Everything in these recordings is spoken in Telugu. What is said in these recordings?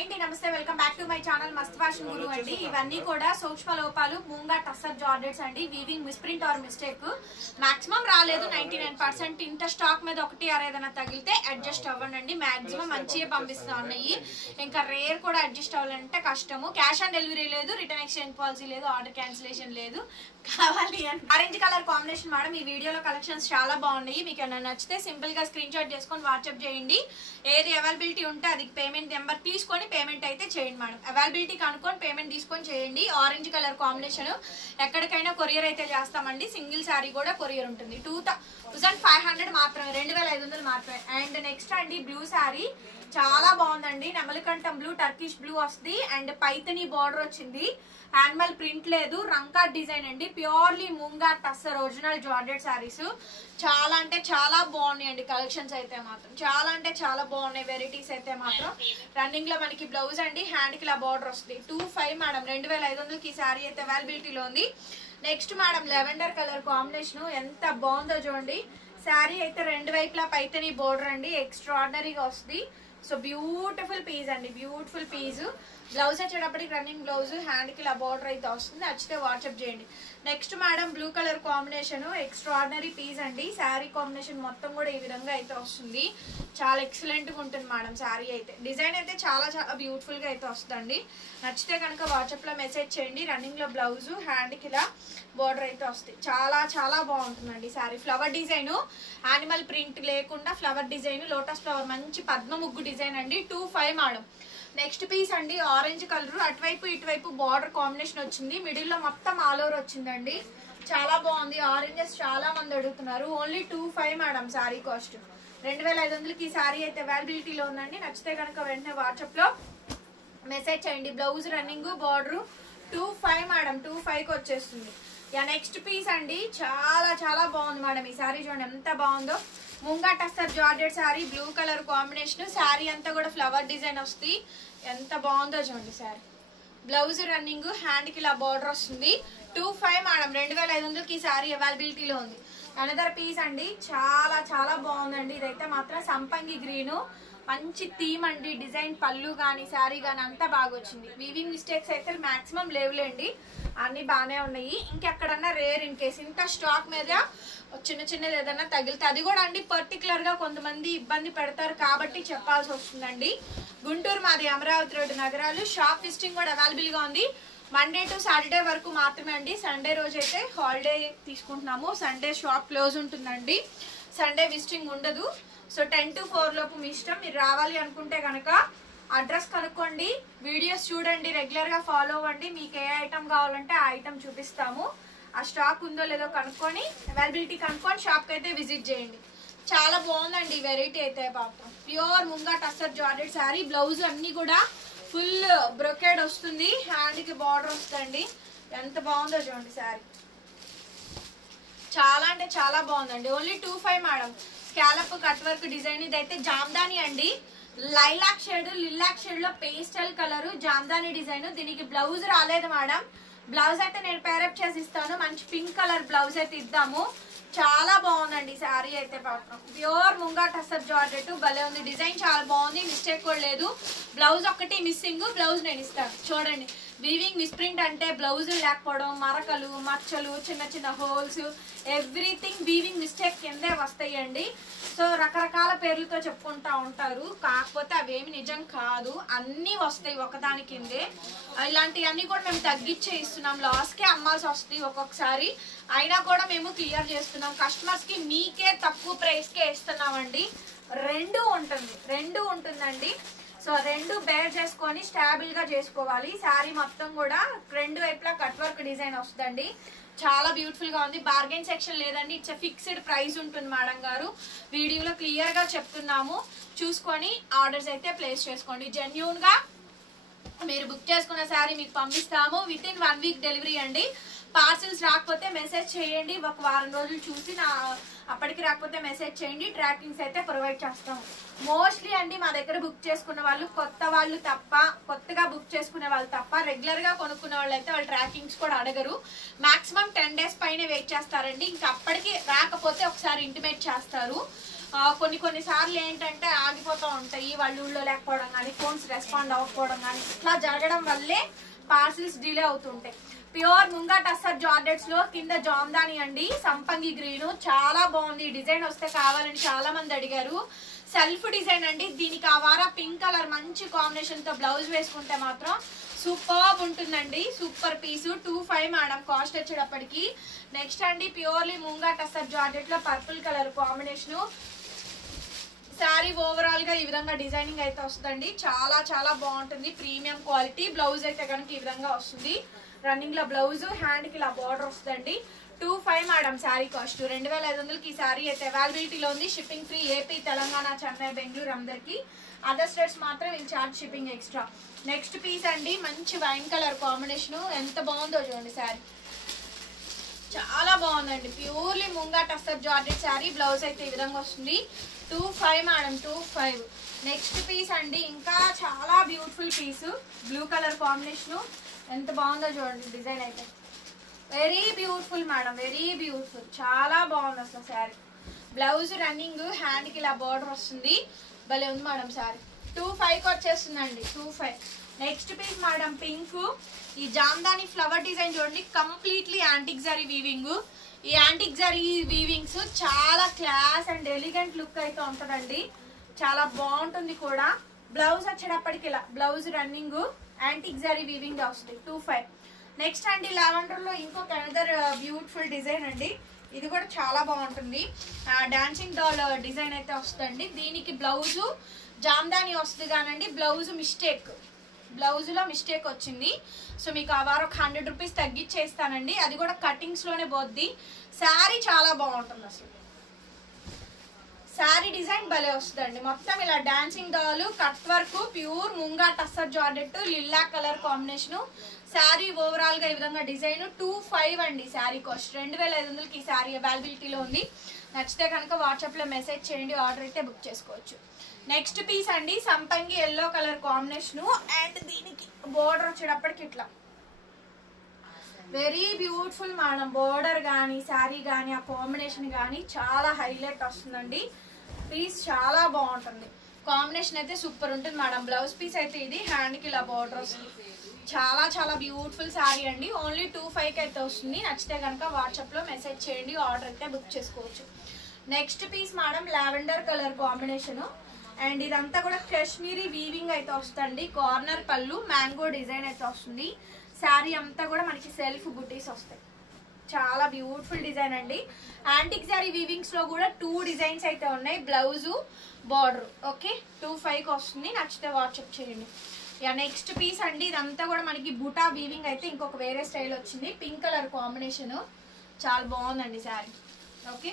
హాయ్ అండి, నమస్తే. Welcome back to my channel మస్త్ ఫ్యాషన్ గురు అండి. ఇవన్నీ కూడా సూక్ష్మ లోపాలు, మూంగా టస్సర్ జార్జెట్స్ అండి. Weaving misprint are mistake maximum రాలేదు. 99% ఇంత స్టాక్ మీద ఒకటి ఏదైనా తగిలితే అడ్జస్ట్ అవ్వండి. మాక్సిమం మంచిగా పంపిస్తా ఉన్నాయి. ఇంకా రేర్ కూడా అడ్జస్ట్ అవ్వాలంటే కష్టము. క్యాష్ ఆన్ డెలివరీ లేదు, రిటర్న్ ఎక్స్చేంజ్ పాలసీ లేదు, ఆర్డర్ క్యాన్సిలేషన్ లేదు. కావాలి అని ఆరెంజ్ కలర్ కాంబినేషన్ మేడం. ఈ వీడియోలో కలెక్షన్స్ చాలా బాగున్నాయి. మీకు ఏమైనా నచ్చితే సింపుల్ గా స్క్రీన్ షాట్ చేసుకొని వాట్సాప్ చేయండి. ఏది అవైలబిలిటీ ఉంటే అది పేమెంట్ నెంబర్ తీసుకొని పేమెంట్ అయితే చేయండి మేడం. అవైలబిలిటీ కనుక్కొని పేమెంట్ తీసుకొని చేయండి. ఆరెంజ్ కలర్ కాంబినేషన్ ఎక్కడికైనా కొరియర్ అయితే చేస్తామండి. సింగిల్ శారీ కూడా కొరియర్ ఉంటుంది. 2500 మాత్రమే, 2500 మాత్రమే. అండ్ నెక్స్ట్ అండి బ్లూ శారీ చాలా బాగుందండి. నెమలికంఠం బ్లూ, టర్కిష్ బ్లూ వస్తుంది. అండ్ పైతని బార్డర్ వచ్చింది. యానిమల్ ప్రింట్ లేదు, రంకా డిజైన్ అండి. Purely మూంగా tussar original georgette saris. చాలా అంటే చాలా బాగున్నాయి అండి. కలెక్షన్స్ అయితే మాత్రం చాలా అంటే చాలా బాగున్నాయి. వెరైటీస్ అయితే మాత్రం రన్నింగ్ లో మనకి బ్లౌజ్ అండి, హ్యాండ్ కి ఇలా బార్డర్ వస్తుంది. 25 మేడం, 2500కి ఈ శారీ అయితే అవైలబిలిటీలో ఉంది. Next madam lavender colour combination ఎంత బాగుందో చూడండి. శారీ అయితే రెండు వైపులా పైతని బోర్డర్ అండి, ఎక్స్ట్రాడినరీగా వస్తుంది. సో బ్యూటిఫుల్ పీస్ అండి, బ్యూటిఫుల్ పీస్. బ్లౌజ్ వచ్చేటప్పటికి రన్నింగ్ బ్లౌజ్, హ్యాండ్ కి ఇలా బార్డర్ అయితే వస్తుంది. నచ్చితే వాట్సాప్ చేయండి. Next madam blue colour combination extraordinary piece అండి. శారీ కాంబినేషన్ మొత్తం కూడా ఈ విధంగా అయితే వస్తుంది. చాలా ఎక్సలెంట్ గా ఉంటుంది మేడం. శారీ అయితే డిజైన్ అయితే చాలా చాలా బ్యూటిఫుల్ గా అయితే వస్తుందండి. నచ్చితే కనుక వాట్సాప్ లో మెసేజ్ చేయండి. రన్నింగ్ లో బ్లౌజ్, హ్యాండ్ కి ఇలా బార్డర్ అయితే వస్తుంది. చాలా చాలా బాగుంటుందండి sari. Flower design, animal print లేకుండా ఫ్లవర్ డిజైన్, లోటస్ ఫ్లవర్, మంచి పద్మ ముగ్గు డిజైన్ అండి. 25 మేడం. నెక్స్ట్ పీస్ అండి ఆరెంజ్ కలర్, అటువైపు ఇటువైపు బార్డర్ కాంబినేషన్ వచ్చింది. మిడిల్ లో మొత్తం ఆల్ ఓవర్ వచ్చిందండి. చాలా బాగుంది. ఆరెంజెస్ చాలా మంది అడుగుతున్నారు. Only 25 madam sari cost. 2500కి ఈ శారీ అయితే అవైలబిలిటీలో ఉందండి. నచ్చితే కనుక వెంటనే వాట్సాప్ లో మెసేజ్ చేయండి. బ్లౌజ్ రన్నింగ్ బార్డర్ 25 మేడం, 25కి వచ్చేస్తుంది. నెక్స్ట్ పీస్ అండి చాలా చాలా బాగుంది మేడం. ఈ శారీ చూడండి ఎంత బాగుందో. Munga tussar georgette sari, blue colour combination. Sari అంతా కూడా ఫ్లవర్ డిజైన్ వస్తుంది. ఎంత బాగుందో చూడండి శారీ. బ్లౌజ్ రన్నింగ్, హ్యాండ్ కి ఇలా బార్డర్ వస్తుంది. 25 మేడం, 2500కి ఈ శారీ అవైలబిలిటీలో ఉంది. అనదర్ పీస్ అండి చాలా చాలా బాగుందండి. ఇదైతే మాత్రం సంపంగి గ్రీన్, మంచి థీమ్ అండి. డిజైన్ పళ్ళు కానీ శారీ కానీ అంతా బాగా వచ్చింది. వీవింగ్ మిస్టేక్స్ అయితే మాక్సిమం లేవులేండి, అన్ని బాగానే ఉన్నాయి. ఇంకెక్కడన్నా రేర్ ఇన్ కేసు ఇంత స్టాక్ మీద చిన్న చిన్నది ఏదన్నా తగిలితే అది కూడా అండి పర్టికులర్ గా కొంతమంది ఇబ్బంది పెడతారు కాబట్టి చెప్పాల్సి వస్తుందండి. గుంటూరు మాది అమరావతి రోడ్డు నగరాలు. షాప్ విజిటింగ్ కూడా అవైలబుల్ గా ఉంది. మండే టు సాటర్డే వరకు మాత్రమే అండి. సండే రోజు అయితే హాలిడే తీసుకుంటున్నాము. సండే షాప్ క్లోజ్ ఉంటుందండి. సండే విజిటింగ్ ఉండదు. సో 10 to 4 లోపు మీ ఇష్టం. మీరు రావాలి అనుకుంటే కనుక అడ్రస్ కనుక్కోండి, వీడియోస్ చూడండి, రెగ్యులర్ గా ఫాలో అవ్వండి. మీకు ఏ ఐటమ్ కావాలంటే ఆ ఐటమ్ చూపిస్తాము. ఆ స్టాక్ ఉందో లేదో కనుక్కొని అవైలబిలిటీ కనుక్కొని షాప్కి అయితే విజిట్ చేయండి. చాలా బాగుందండి ఈ వెరైటీ అయితే పాపం. Pure munga tussar georgette sari. Blouse అన్ని కూడా ఫుల్ బ్రొకేడ్ వస్తుంది, హ్యాండ్ కి బార్డర్ వస్తుందండి. ఎంత బాగుందో చూడండి శారీ. చాలా అంటే చాలా బాగుందండి. Only 25 madam. Scallop cut work design. ఇదైతే జామ్దాని అండి. లైలాక్ షేడ్, లిలాక్ షేడ్ లో పేస్టల్ కలర్ జామ్దాని డిజైన్. దీనికి బ్లౌజ్ రాలేదు మేడం. బ్లౌజ్ అయితే నేను పేరప్ చేసి ఇస్తాను. మంచి పింక్ కలర్ బ్లౌజ్ అయితే ఇద్దాము. చాలా బాగుందండి శారీ అయితే పాపం. ప్యూర్ ముంగా టస్సర్ జార్జెట్ భలే ఉంది. డిజైన్ చాలా బాగుంది, మిస్టేక్ కూడా లేదు. బ్లౌజ్ ఒక్కటి మిస్సింగ్, బ్లౌజ్ నేను ఇస్తాను చూడండి. వీవింగ్ మిస్ప్రింట్ అంటే బ్లౌజ్ లేకపోవడం, మరకలు, మచ్చలు, చిన్న చిన్న హోల్స్, ఎవ్రీథింగ్ వీవింగ్ మిస్టేక్ కిందే వస్తాయండి. సో రకరకాల పేర్లతో చెప్పుకుంటా ఉంటారు, కాకపోతే అవేమి నిజం కాదు, అన్నీ వస్తాయి ఒకదాని కిందే. ఇలాంటివన్నీ కూడా మేము తగ్గించే ఇస్తున్నాం. లాస్కే అమ్మాల్సి వస్తుంది ఒక్కొక్కసారి, అయినా కూడా మేము క్లియర్ చేస్తున్నాం. కస్టమర్స్ కి మీకే తక్కువ ప్రైస్ కే ఇస్తున్నామండి. రెండు ఉంటుందండి. సో రెండు బేర్ చేసుకొని స్టాబుల్ గా చేసుకోవాలి. శారీ మొత్తం కూడా రెండు వైపులా కట్ వర్క్ డిజైన్ వస్తుందండి. చాలా బ్యూటిఫుల్ గా ఉంది. బార్గెన్ సెక్షన్ లేదండి. ఇట్స్ ఫిక్స్డ్ ప్రైస్ ఉంటుంది మేడం గారు. వీడియోలో క్లియర్ గా చెప్తున్నాము. చూసుకొని ఆర్డర్స్ అయితే ప్లేస్ చేసుకోండి. జెన్యూన్ గా మీరు బుక్ చేసుకున్న శారీ మీకు పంపిస్తాము. విత్ ఇన్ 1 వీక్ డెలివరీ అండి. పార్సిల్స్ రాకపోతే మెసేజ్ చేయండి. ఒక వారం రోజులు చూసి అప్పటికి రాకపోతే మెసేజ్ చేయండి. ట్రాకింగ్స్ అయితే ప్రొవైడ్ చేస్తాము. మోస్ట్లీ అండి మా దగ్గర బుక్ చేసుకున్న వాళ్ళు కొత్త వాళ్ళు తప్ప, కొత్తగా బుక్ చేసుకునే వాళ్ళు తప్ప, రెగ్యులర్ గా కొనుక్కునే వాళ్ళు అయితే వాళ్ళు ట్రాకింగ్స్ కూడా అడగరు. మాక్సిమం 10 days పైన వెయిట్ చేస్తారండి. ఇంకా అప్పటికి రాకపోతే ఒకసారి ఇంటిమేట్ చేస్తారు. కొన్ని సార్లు ఏంటంటే ఆగిపోతూ ఉంటాయి, వాళ్ళ ఊళ్ళో లేకపోవడం కానీ, ఫోన్స్ రెస్పాండ్ అవ్వకపోవడం కానీ, ఇట్లా జరగడం వల్లే పార్సిల్స్ డిలే అవుతుంటాయి. ప్యూర్ ముంగా టస్సర్ జార్జెట్స్ లో కింద జామ్దాని అండి, సంపంగి గ్రీన్, చాలా బాగుంది. డిజైన్ వస్తే కావాలని చాలా మంది అడిగారు. సెల్ఫ్ డిజైన్ అండి, దీనికి ఆ వారా పింక్ కలర్ మంచి కాంబినేషన్ తో బ్లౌజ్ వేసుకుంటే మాత్రం సూపర్ ఉంటుందండి. Super piece. 25 మేడం కాస్ట్ వచ్చేటప్పటికి. నెక్స్ట్ అండి ప్యూర్లీ ముంగా టస్సర్ జార్జెట్ లో purple colour combination. Sari overall గా ఈ విధంగా డిజైనింగ్ అయితే వస్తుందండి, చాలా చాలా బాగుంటుంది. Premium quality. బ్లౌజ్ అయితే కనుక ఈ విధంగా వస్తుంది. రన్నింగ్ లో బ్లౌజ్, హ్యాండ్ కి ఇలా బార్డర్ వస్తుందండి. 25 మేడం శారీ కాస్ట్. 2500కి ఈ శారీ అయితే అవైలబిలిటీలో ఉంది. Shipping free AP, Telangana, Chennai, Bengaluru అందరికి. అదర్ స్టేట్స్ మాత్రం will charge shipping extra. Next piece అండి మంచి వైన్ కలర్ కాంబినేషన్, ఎంత బాగుందో చూడండి శారీ, చాలా బాగుందండి. Purely munga tussar georgette sari. Blouse అయితే ఈ విధంగా వస్తుంది. 25 మేడం 25. నెక్స్ట్ పీస్ అండి ఇంకా చాలా beautiful piece, blue colour combination, ఎంత బాగుందో చూడండి డిజైన్ అయితే. Very beautiful madam, very beautiful, చాలా బాగుంది అసలు శారీ. బ్లౌజ్ రన్నింగ్, హ్యాండ్ కి ఇలా బార్డర్ వస్తుంది, భలే ఉంది మేడం శారీ. 25కి వచ్చేస్తుందండి. 25. Next piece madam pink. ఈ జామ్దాని ఫ్లవర్ డిజైన్ చూడండి, కంప్లీట్లీ యాంటిక్ జరీ వీవింగ్. ఈ యాంటిక్ జరీ వీవింగ్స్ చాలా క్లాస్ అండ్ ఎలిగెంట్ లుక్ అయితే ఉంటుందండి, చాలా బాగుంటుంది కూడా. బ్లౌజ్ వచ్చేటప్పటికి ఇలా blouse running, antique zari weaving వస్తుంది. 25. నెక్స్ట్ అండి లావెండర్ లో ఇంకొక అనదర్ బ్యూటిఫుల్ డిజైన్ అండి, ఇది కూడా చాలా బాగుంటుంది. డాన్సింగ్ డాల్ డిజైన్ అయితే వస్తుందండి. దీనికి బ్లౌజు జామ్దాని వస్తుంది కానండి, బ్లౌజ్ లో మిస్టేక్ వచ్చింది. సో మీకు ఆ వారం 100 రూపీస్ తగ్గించేస్తానండి, అది కూడా కటింగ్స్ లోనే పోద్ది. శారీ చాలా బాగుంటుంది అసలు, శారీ డిజైన్ భలే వస్తుందండి. మొత్తం ఇలా dancing doll, cut work, pure munga tussar georgette, లిల్లా కలర్ కాంబినేషన్. శారీ ఓవరాల్ గా ఈ విధంగా డిజైన్. 25 అండి శారీ కాస్ట్. 2500కి ఈ శారీ అవైలబిలిటీలో ఉంది. నచ్చితే కనుక వాట్సాప్ లో మెసేజ్ చేయండి, ఆర్డర్ అయితే బుక్ చేసుకోవచ్చు. నెక్స్ట్ పీస్ అండి సంపంగి ఎల్లో కలర్ కాంబినేషన్, అండ్ దీనికి బోర్డర్ వచ్చేటప్పటికి ఇట్లా వెరీ బ్యూటిఫుల్ మేడం. బోర్డర్ కానీ శారీ కానీ ఆ కాంబినేషన్ కానీ చాలా హైలైట్ వస్తుందండి. పీస్ చాలా బాగుంటుంది, కాంబినేషన్ అయితే సూపర్ ఉంటుంది మేడం. బ్లౌజ్ పీస్ అయితే ఇది, హ్యాండ్ కి ఇలా బోర్డర్ వస్తుంది. చాలా చాలా బ్యూటిఫుల్ శారీ అండి. ఓన్లీ 25కి అయితే వస్తుంది. నచ్చితే కనుక వాట్సాప్ లో మెసేజ్ చేయండి, ఆర్డర్ అయితే బుక్ చేసుకోవచ్చు. Next piece madam lavender colour combination, and ఇదంతా కూడా కాశ్మీరీ వీవింగ్ అయితే వస్తుంది. కార్నర్ పళ్ళు, మ్యాంగో డిజైన్ అయితే వస్తుంది. శారీ అంతా కూడా మనకి సెల్ఫ్ బుటీస్ వస్తాయి, చాలా బ్యూటిఫుల్ డిజైన్ అండి. యాంటిక్ శారీ వీవింగ్స్ లో కూడా 2 డిజైన్స్ అయితే ఉన్నాయి, బ్లౌజ్, బార్డర్. ఓకే, 25కి వస్తుంది. నచ్చితే వాట్సాప్ చేయండి. నెక్స్ట్ పీస్ అండి, ఇదంతా కూడా మనకి బుటా వీవింగ్ అయితే ఇంకొక వేరే స్టైల్ వచ్చింది. పింక్ కలర్ కాంబినేషన్, చాలా బాగుందండి శారీ. ఓకే,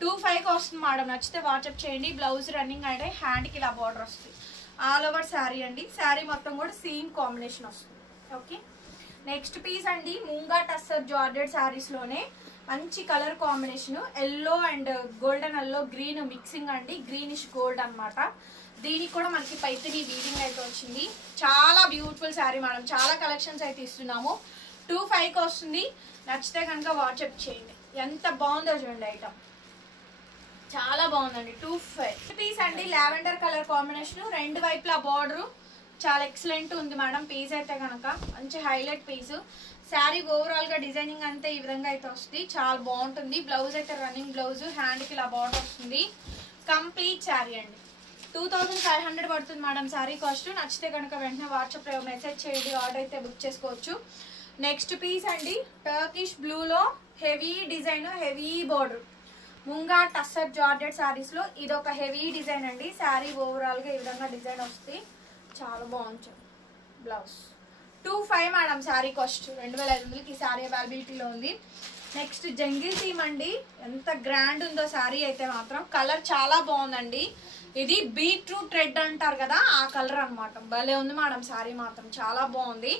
25కి వస్తుంది మేడం. నచ్చితే వాట్సాప్ చేయండి. బ్లౌజ్ రన్నింగ్ అంటే హ్యాండ్ కి ఇలా బార్డర్ వస్తుంది. ఆల్ ఓవర్ శారీ అండి, శారీ మొత్తం కూడా సేమ్ కాంబినేషన్ వస్తుంది. ఓకే, నెక్స్ట్ పీస్ అండి ముంగా టస్సర్ జార్జెట్ శారీస్ లోనే మంచి colour combination, yellow and golden yellow green mixing అండి, గ్రీనిష్ గోల్డ్ అన్నమాట. దీనికి కూడా మనకి పైతని వీవింగ్ అయితే వచ్చింది. చాలా బ్యూటిఫుల్ శారీ మేడం, చాలా కలెక్షన్స్ అయితే ఇస్తున్నాము. 25కి వస్తుంది. నచ్చితే కనుక వాట్సాప్ చేయండి. ఎంత బాగుందో చూడండి ఐటమ్, చాలా బాగుందండి. 25 పీస్ అండి లావెండర్ కలర్ కాంబినేషన్, రెండు వైపులా బార్డర్ చాలా ఎక్సలెంట్ ఉంది మేడం. పీస్ అయితే కనుక మంచి హైలైట్ పీస్. శారీ ఓవరాల్ గా డిజైనింగ్ అంతా ఈ విధంగా అయితే వస్తుంది, చాలా బాగుంటుంది. బ్లౌజ్ అయితే రన్నింగ్ బ్లౌజ్, హ్యాండ్ కి ఇలా బార్డర్ వస్తుంది. కంప్లీట్ శారీ అండి. 2500 పడుతుంది మేడం శారీ కాస్ట్. నచ్చితే కనుక వెంటనే వాట్సాప్ లో మెసేజ్ చేయండి, ఆర్డర్ అయితే బుక్ చేసుకోవచ్చు. నెక్స్ట్ పీస్ అండి టర్కిష్ బ్లూ లో heavy design, heavy border, munga tussar georgette saris లో ఇది ఒక హెవీ డిజైన్ అండి. శారీ ఓవరాల్ గా ఈ విధంగా డిజైన్ వస్తుంది, చాలా బాగుంటుంది. Blouse 25 madam sari cost. 2500కి ఈ శారీ అవైలబిలిటీలో ఉంది. నెక్స్ట్ జంగిల్ థీమ్ అండి, ఎంత గ్రాండ్ ఉందో శారీ అయితే మాత్రం. కలర్ చాలా బాగుందండి, ఇది బీట్రూట్ రెడ్ అంటారు కదా ఆ కలర్ అనమాట. భలే ఉంది మేడం శారీ మాత్రం, చాలా బాగుంది.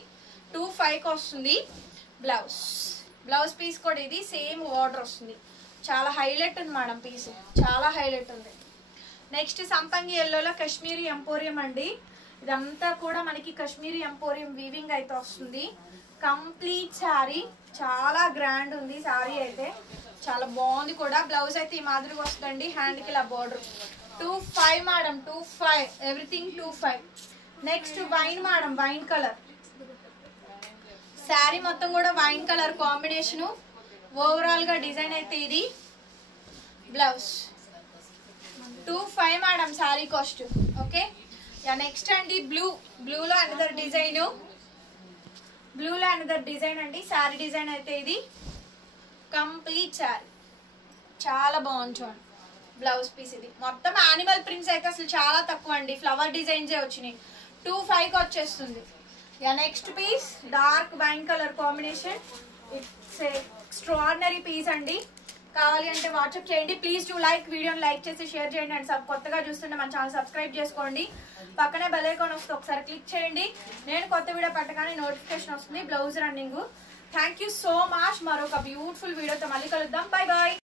25కి వస్తుంది. బ్లౌజ్ పీస్ కూడా ఇది సేమ్ ఆర్డర్ వస్తుంది, చాలా హైలైట్ ఉంది మేడం. పీస్ చాలా హైలైట్ ఉంది. నెక్స్ట్ సంపంగి ఎల్లోలో కాశ్మీరీ ఎంపోరియం అండి, ఇదంతా కూడా మనకి కాశ్మీరీ ఎంపోరియం వీవింగ్ అయితే వస్తుంది. కంప్లీట్ శారీ చాలా గ్రాండ్ ఉంది శారీ అయితే. చాలా బాగుంది కూడా. బ్లౌజ్ అయితే ఈ మాదిరిగా వస్తుందండి. హ్యాండ్కి ఇలా border. 25 madam, 25 everything 25. Next wine madam, wine colour sari మొత్తం కూడా వైన్ కలర్ కాంబినేషను. ఓవరాల్ గా డిజైన్ అయితే ఇది. Blouse 25 madam sari cost. Okay yeah next అండి బ్లూలో అనదర్ డిజైన్. బ్లూలో అనదర్ డిజైన్ అండి. శారీ డిజైన్ అయితే ఇది కంప్లీట్ శారీ చాలా బాగుంది చూడండి. బ్లౌజ్ పీస్ ఇది మొత్తం యానిమల్ ప్రింట్స్ అయితే అసలు చాలా తక్కువ అండి. ఫ్లవర్ డిజైన్సే వచ్చినాయి. 25కి వచ్చేస్తుంది. Yeah next piece dark wine colour combination. It's extraordinary piece అండి. కావాలి అంటే వాట్సాప్ చేయండి. ప్లీజ్ టు లైక్, వీడియోని లైక్ చేసి షేర్ చేయండి. అండ్ కొత్తగా చూస్తుంటే మన ఛానల్ సబ్స్క్రైబ్ చేసుకోండి. పక్కనే బెల్ ఐకాన్ వస్తే ఒకసారి క్లిక్ చేయండి. నేను కొత్త వీడియో పెట్టగానే నోటిఫికేషన్ వస్తుంది. Blouse running. Thank you so much. మరొక బ్యూటిఫుల్ వీడియోతో మళ్ళీ కలుద్దాం. Bye bye.